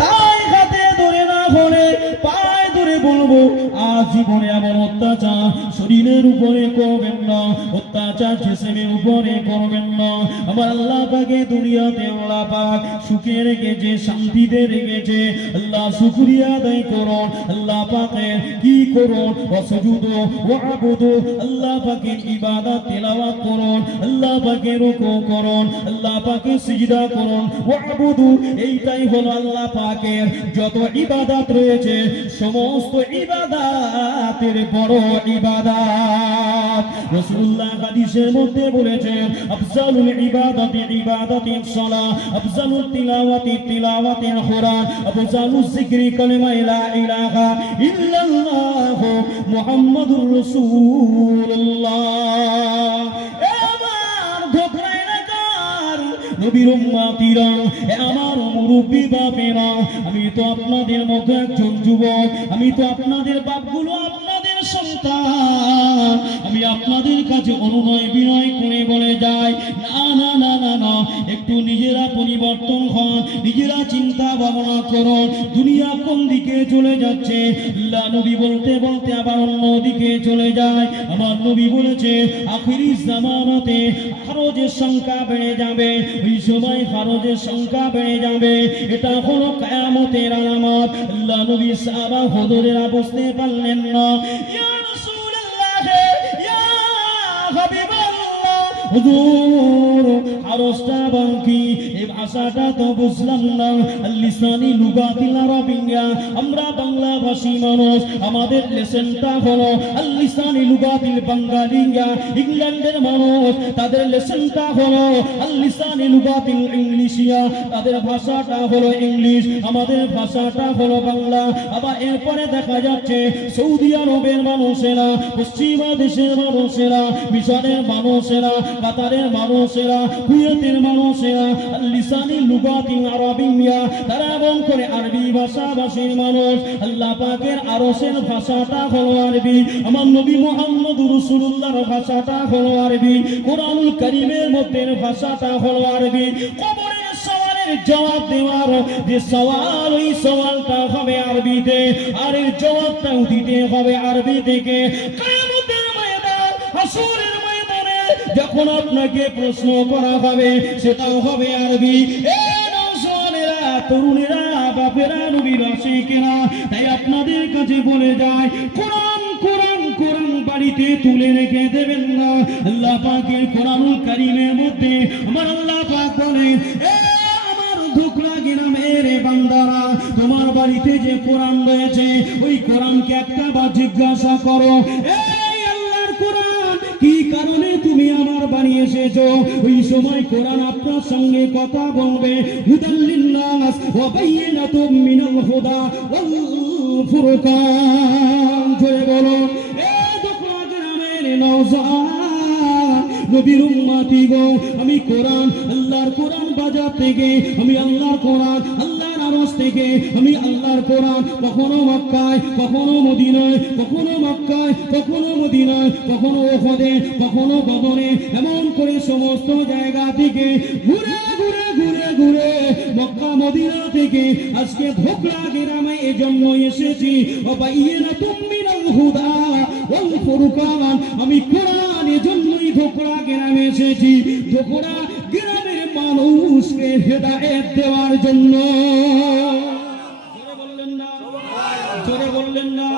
তাই হাতে ধরে না হলে পায়ে ধরে বলবো আজ জীবনে এমন অত্যাচার শরীরের উপরে করবেন না, অত্যাচার জিসমের উপরে করবেন না। আমার আল্লাহ পাকে দুনিয়াতে আল্লাহ পাক সুখে রেখেছে, শান্তিতে রেখেছে। আল্লাহ শুকরিয়া আদায় করুন, আল্লাহ পাকের কি করুন, ওয়াসজুদু ওয়াবুদু, আল্লাহ পাকের ইবাদত তিলাওয়াত করুন, আল্লাহ পাকের রুকু করুন, আল্লাহ পাকের সিজদা করুন, ওয়াবুদু। এইটাই হলো আল্লাহ পাকের যত ইবাদত রয়েছে সমস্ত ইবাদতের বড় ইবাদত। রাসূলুল্লাহ হাদিসের মধ্যে বলেছেন আফজালুল ইবাদাতি ইবাদাতিস সালাহ, আফজালুত তিলাওয়াতি তিলাওয়াতিল কুরআন, আফজালুজ যিকরি কালিমা লা ইলাহা ইল্লাল্লাহ মুহাম্মাদুর রাসূলুল্লাহ। আমার ধোকরাই লাগার নবীর উম্মতিরা, আমার মুরব্বি বাপেরা, আমি তো আপনাদের মতো একজন যুবক, আমি তো আপনাদের বাপগুলো, আপনাদের সন্তান। আমি আপনাদের কাছে অনুনয় বিনয় করে বলে যাই, না না না না না, একটু নিজেরা পরিবর্তন হন, নিজেরা চিন্তা ভাবনা করুন। দুনিয়া কোন দিকে চলে যাচ্ছে, আল্লাহ নবী বলতে বলতে আবার অন্য দিকে চলে যায়। আমার নবী বলেছে আখিরি জামানাতে খরচের সংখ্যা বেড়ে যাবে, ওই সময় খরচের সংখ্যা বেড়ে যাবে। এটা হলো কিয়ামতের আলামত। আল্লাহ নবী সাহাবা হুজুরেরা বুঝতে পারলেন না। ইয়া রাসূলুল্লাহ, ইয়া হাবিবাল্লাহ, হুজুর আরশটা বাকি, এই ভাষাটা তো বুঝলাম না। লিসানি লুগাতিল আরাবিয়া, আমরা বাংলা ভাষী মানুষ, আমাদের লেসনটা হলো লিসানি লুগাতিল বাঙ্গালিয়া। ইংল্যান্ডের মানুষ, তাদের লেসনটা হলো লিসানি লুগাতিল ইংলিশিয়া, তাদের ভাষাটা হলো ইংলিশ, আমাদের ভাষাটা হলো বাংলা। আবার এরপরে দেখা যাচ্ছে সৌদি আরবের মানুষেরা, পশ্চিমা দেশের মানুষেরা, মিশরের মানুষেরা, কাতারের মানুষেরা, কুয়েতের মানুষেরা লিসানি লুগাতিল আরাবিয়া, তারা এবং করে আরবি ভাষাভাষীর মানুষ। আল্লাহ পাকের আরশের ভাষাটা হলো আরবি, আমার নবী মুহাম্মদুর রাসূলুল্লাহর ভাষাটা হলো আরবি, কোরআনুল কারীমের মধ্যে ভাষাটা হলো আরবি। কবরের সওয়ালের জবাব দেওয়ার যে সওয়াল, ওই সওয়ালটা হবে আরবিতে, আর এর জবাবটাও দিতে হবে আরবি থেকে। কিয়ামতের ময়দান, হাসরের ময়দানে যখন আপনাকে প্রশ্ন করা হবে সেটাও হবে আরবি। তরুণেরা, বাপেরা, নবীর আশিকেরা, তাই আপনাদের কাছে বলে যায় কোরআন কোরআন কোরআন বাড়িতে তুলে রেখে দেবেন না। আল্লাহ পাকের কোরআনুল কারীমের মধ্যে আমার আল্লাহ পাক বলেন, এ আমার ধোকরা গ্রামের বান্দারা, তোমার বাড়িতে যে কোরআন রয়েছে ওই কোরআনকে একটা বার জিজ্ঞাসা করো, এই আল্লাহর কোরআন কি কারণে তুমি আমার বাড়ি এসেছো? ওই সময় কোরআন আপনার সঙ্গে কথা বলবে। হুদাল লিন্নাস ওয়া বাইয়িনাতুম মিনাল হুদা ওয়াল ফুরকান। জয় বলো, এ দোকরা গ্রামের নওজওয়ান নবীর উম্মতি গো, আমি কোরআন, আল্লাহর কোরআন বাজার থেকে, আমি আল্লাহর কোরআন, আল্লাহর আরশ থেকে, আমি আল্লাহর কোরআন কখনো মক্কায়, কখনো মদিনায়, কখনো মক্কায়, কখনো মদিনায়, কখনো উহুদে, কখনো বদরে, এমন করে সমস্ত জায়গা থেকে ঘুরে ঘুরে ঘুরে ঘুরে মক্কা মদিনা থেকে আজকে ধোকরা গ্রামে এজন্য এসেছি। ওয়াবাইয়িনাতুম মিনাল হুদা ওয়াল ফুরকান, আমি কোরআন এজন্যই ধোকরা গ্রামে এসেছি, ধোকরা গ্রামের মানুষকে হেদায়েত দেওয়ার জন্য। জোরে বললেন না, জোরে বললেন না।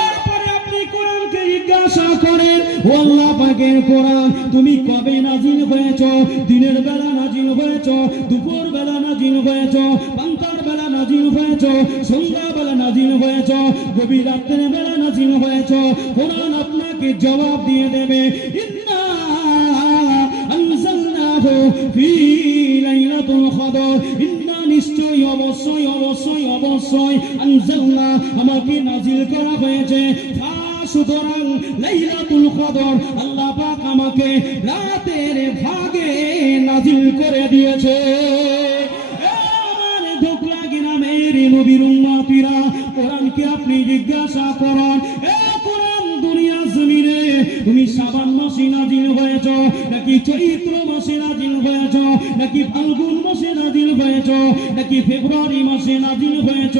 এরপরে আপনি কোরআনকে জিজ্ঞাসা করেন, ও আল্লাহ পাকের কোরআন তুমি কবে নাজিল হয়েছো? দিনের বেলা নাজিল হয়েছো, দুপুর বেলা নাজিল হয়েছো, পান্তার বেলা নাজিল হয়েছো, সন্ধ্যা বেলা নাজিল হয়েছো, গভীর রাতের বেলা নাজিল হয়েছো? কোরআন আপনাকে জবাব দিয়ে দেবে, ইন্না আনজালনাহু ফি লাইলাতুল কদর, ইন্না নিশ্চয় অবশ্যই অবশ্যই অবশ্যই আনজালনা আমাকে নাজিল করা হয়েছে। সুতরাং লাইলাতুল কদর আল্লাহ পাক আমাকে রাতের ভাগে নাজিল করে দিয়েছে। আমার ধোকরা গ্রামের নবীর উম্মতিরা, কোরআনকে আপনি জিজ্ঞাসা করেন, এ কোরআন দুনিয়া জমিনে তুমি শ্রাবণ মাসে নাজিল হয়েছ, নাকি চৈত্র মাসে নাজিল হয়েছ, নাকি ফাল্গুন মাসে নাজিল হয়েছ, নাকি ফেব্রুয়ারি মাসে নাজিল হয়েছ,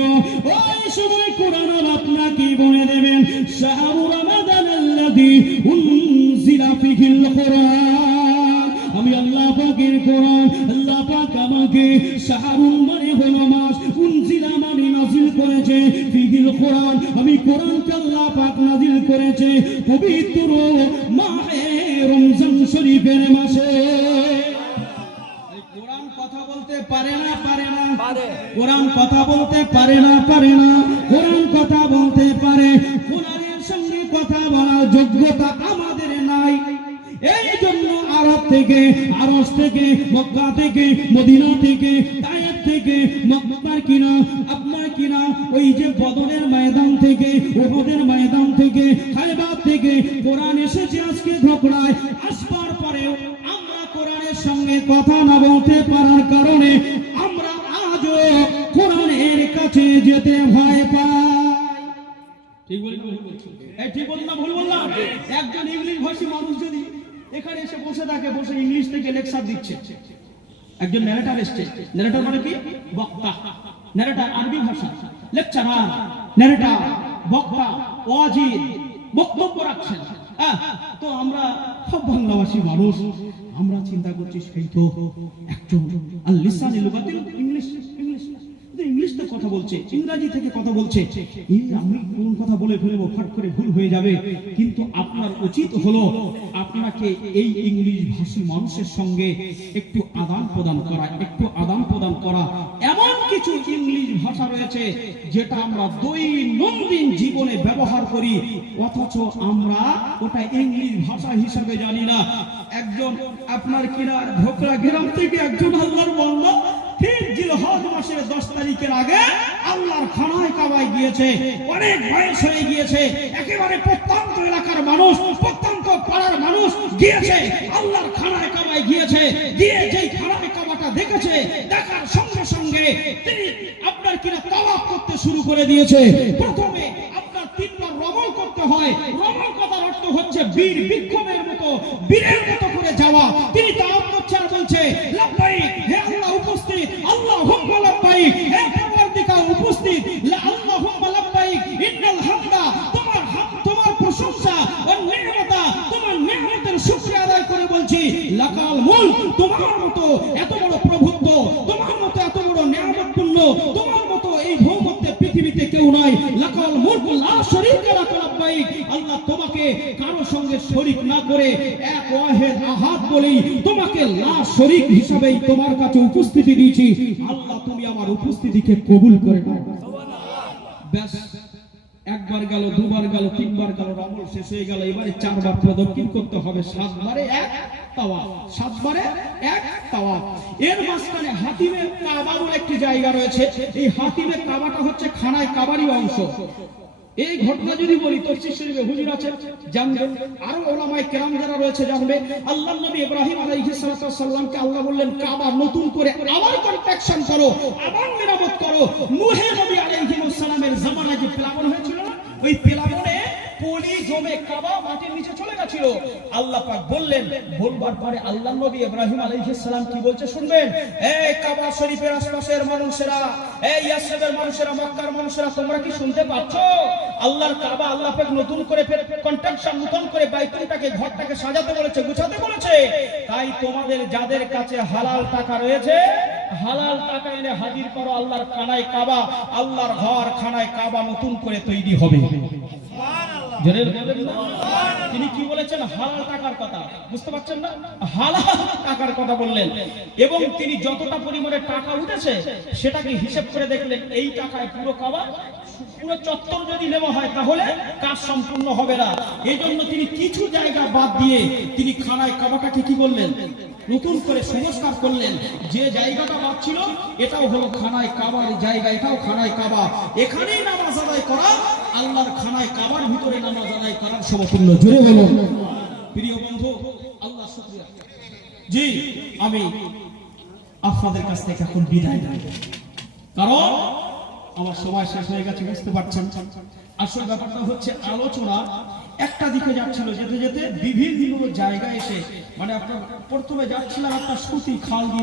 ওই সময় কোরআন আপনাকে বলে দেবেন শাহরু রমাদান আল্লাযী উনজিলা ফীহিল কুরআন। আমি আল্লাহ পাকের কোরআন, আল্লাহ পাক আমাকে শাহরুন মানে হলো মাস, উনজিলা মানে নাজিল করেছে, ফীহিল কুরআন আমি কোরআনকে আল্লাহ পাক নাজিল করেছে পবিত্র মাহে রমজান শরীফের মাসে। কোরআন কথা বলতে পারে না, পারে না, কোরআন কথা বলতে পারে না, পারে না, কোরআন কথা বলতে পারে, কোরআনের সঙ্গে কথা বলার যোগ্যতা আমাদের নাই। এই জন্য আরব থেকে, আরশ থেকে, মক্কা থেকে, মদিনা থেকে, তায়েফ থেকে, মক্কার কিনা আপনার কিনা ওই যে বদরের ময়দান থেকে, উহুদের ময়দান থেকে, খায়বার থেকে কোরআন এসেছে আজকে ধোকড়ায়। আসবার পরেও আমরা কোরআনের সঙ্গে কথা না বলতে পারার কারণে আমরা আজও কোরআনের কাছে যেতে ভয় পাই। ঠিক বললাম, ঠিক বললাম, ভুল বললাম? একজন ইংলিশ ভাষী মানুষ যদি এখানে এসে বসে থাকে, বসে ইংলিশ থেকে লেকচার দিচ্ছে, একজন ন্যারেটর এসছে, ন্যারেটর মানে কি? বক্তা। ন্যারেটর আরবি ভাষা, লেকচারার, ন্যারেটর, বক্তা, ওয়াজির বক্তব্য রাখছেন। তো আমরা সব বাংলাভাষী মানুষ, আমরা চিন্তা করছি সেই তো একজন আল লিসানে লুগাতিল ইংলিশ, ইংলিশ ইংলিশ তো কথা বলছে, ইংরেজি থেকে কথা বলছে, আমি কোন কথা বলে ফেলবো, ফট করে ভুল হয়ে যাবে। কিন্তু আপনার উচিত হলো আপনাকে এই ইংলিশ ভাষী মানুষের সঙ্গে একটু আদান প্রদান করা, একটু আদান প্রদান করা। এমন কিছু ইংলিশ ভাষা রয়েছে যেটা আমরা দৈনন্দিন জীবনে ব্যবহার করি, অথচ আমরা ওটা ইংলিশ ভাষা হিসাবে জানি না। একজন আপনার কিনা ধোকরা গ্রাম থেকে একজন আল্লাহর বান্দা ঠিক জিলহজ মাসের 10 তারিখের আগে আল্লাহর খানায় কাবায় গিয়েছে, অনেক বয়স হয়ে গিয়েছে, একেবারে প্রত্যন্ত এলাকার মানুষ, প্রত্যন্ত পাড়ার মানুষ গিয়েছে, আল্লাহর খানায় কাবায় গিয়েছে, গিয়ে যেই খানায় কাবাটা দেখেছে, দেখার সঙ্গে সঙ্গে তিনি আপনার কিনা তাওয়াফ করতে শুরু করে দিয়েছে। প্রথমে আপনার 3 বার রমল করতে হয়, রমল কথার অর্থ হচ্ছে বীর বিক্ষোভের মতো, বীরের মতো করে যাওয়া। তিনি তাওয়াফ করছে আর বলছে লাব্বাইক, হে আল্লাহ উপস্থিত, আল্লাহুম্মা লাব্বাইক, হে পরওয়ারদিগার উপস্থিত, আল্লাহুম্মা লাব্বাইক, ইন্নাল হামদা, তোমার হামদ, তোমার প্রশংসা, ওয়া নি'মাতা, তোমার নি'মতের শুকরিয়া আদায় করে বলছি, লাকাল মুলক, তোমার মতো এত বড় প্রভুত্ব, তোমার মতো এত বড় নিয়ামতপূর্ণ, তোমার মতো এই ভৌমত্বে পৃথিবীতে কেউ নাই, লাকাল মুলক লা শারীকা লাক লাব্বাইক, আল্লাহ তোমাকে কারো সঙ্গে শরীক না করে এক ওয়াহিদ আহাদ বলেই তোমাকে লা শরীক হিসাবেই তোমার কাছে উপস্থিতি দিয়েছি, আল্লাহ তুমি আমার উপস্থিতিকে কবুল করে নাও। ব্যাস, একবার গেল, দুবার গেল, 3 বার গেল, রমল শেষ হয়ে গেল, এবারে 4 বার প্রদক্ষিণ করতে হবে, 7 বারে 1 তাওয়াফ, 7 বারে 1 তাওয়াফ। এর মাঝখানে হাতিমে কাবা বলে একটি জায়গা রয়েছে, এই হাতিমে কাবাটা হচ্ছে খানায় কাবারই অংশ। এই ঘটনা যদি বলি তাফসীর শরীফে হুজুর আছে, জানবেন, আর উলামায়ে কেরাম যারা রয়েছে জানবে। আল্লাহর নবী ইব্রাহিম আলাইহিস সালামকে আল্লাহ বললেন কাবা নতুন করে আবার কনস্ট্রাকশন করো, আবার মেরামত করো। নূহ নবী আলাইহিস সালামের জামানায় যে প্লাবন হয়েছিল না, ওই প্লাবনে পলি জমে কাবা মাটির নিচে চলে গেছিল। আল্লাহ পাক বললেন, বলবার পরে আল্লাহর নবী ইব্রাহিম আলাইহিস সালাম কি বলছে শুনবেন, এই কাবা শরীফের আশপাশের মানুষেরা, এই ইয়াসরিবের মানুষেরা, মক্কার মানুষেরা, তোমরা কি শুনতে পাচ্ছো? আল্লাহর কাবা আল্লাহ পাক নতুন করে কনস্ট্রাকশন, নতুন করে বাইতুলটাকে, ঘরটাকে সাজাতে বলেছে, গুছাতে বলেছে। তাই তোমাদের যাদের কাছে হালাল টাকা রয়েছে, হালাল টাকা এনে হাজির করো আল্লাহর খানায় কাবা, আল্লাহর ঘর খানায় কাবা নতুন করে তৈরি হবে। তিনি কি বলেছেন? হালাল টাকার কথা, বুঝতে পারছেন না? হালাল টাকার কথা বললেন, এবং তিনি যতটা পরিমাণে টাকা উঠেছে সেটাকে হিসাব করে দেখলেন, এই টাকায় পুরো কাবা, পুরো চত্বর যদি নেওয়া হয় তাহলে কাজ সম্পূর্ণ হবে না। এই জন্য তিনি কিছু জায়গা বাদ দিয়ে তিনি খানায় কাবাটাকে কি বললেন, নতুন করে সংস্কার করলেন। যে জায়গাটা বাদ ছিল এটাও হলো খানায় কাবার জায়গা, এটাও খানায় কাবা, এখানেই নামাজ আদায় করা আল্লাহর খানায় কাবার ভিতরে নামাজ আদায় করার সমতুল্য। জোরে বলুন। প্রিয় বন্ধু, আল্লাহ শুকরিয়া। জি, আমি আপনাদের কাছ থেকে এখন বিদায় নেব, কারণ আমার সময় শেষ হয়ে গেছে, বুঝতে পারছেন। আসল ব্যাপারটা হচ্ছে আলোচনা একটা দিকে যাচ্ছিল, যেতে যেতে বিভিন্ন জায়গায় এসে মানে আপনার প্রথমে যাচ্ছিলাম একটা সুতি খাল দিয়ে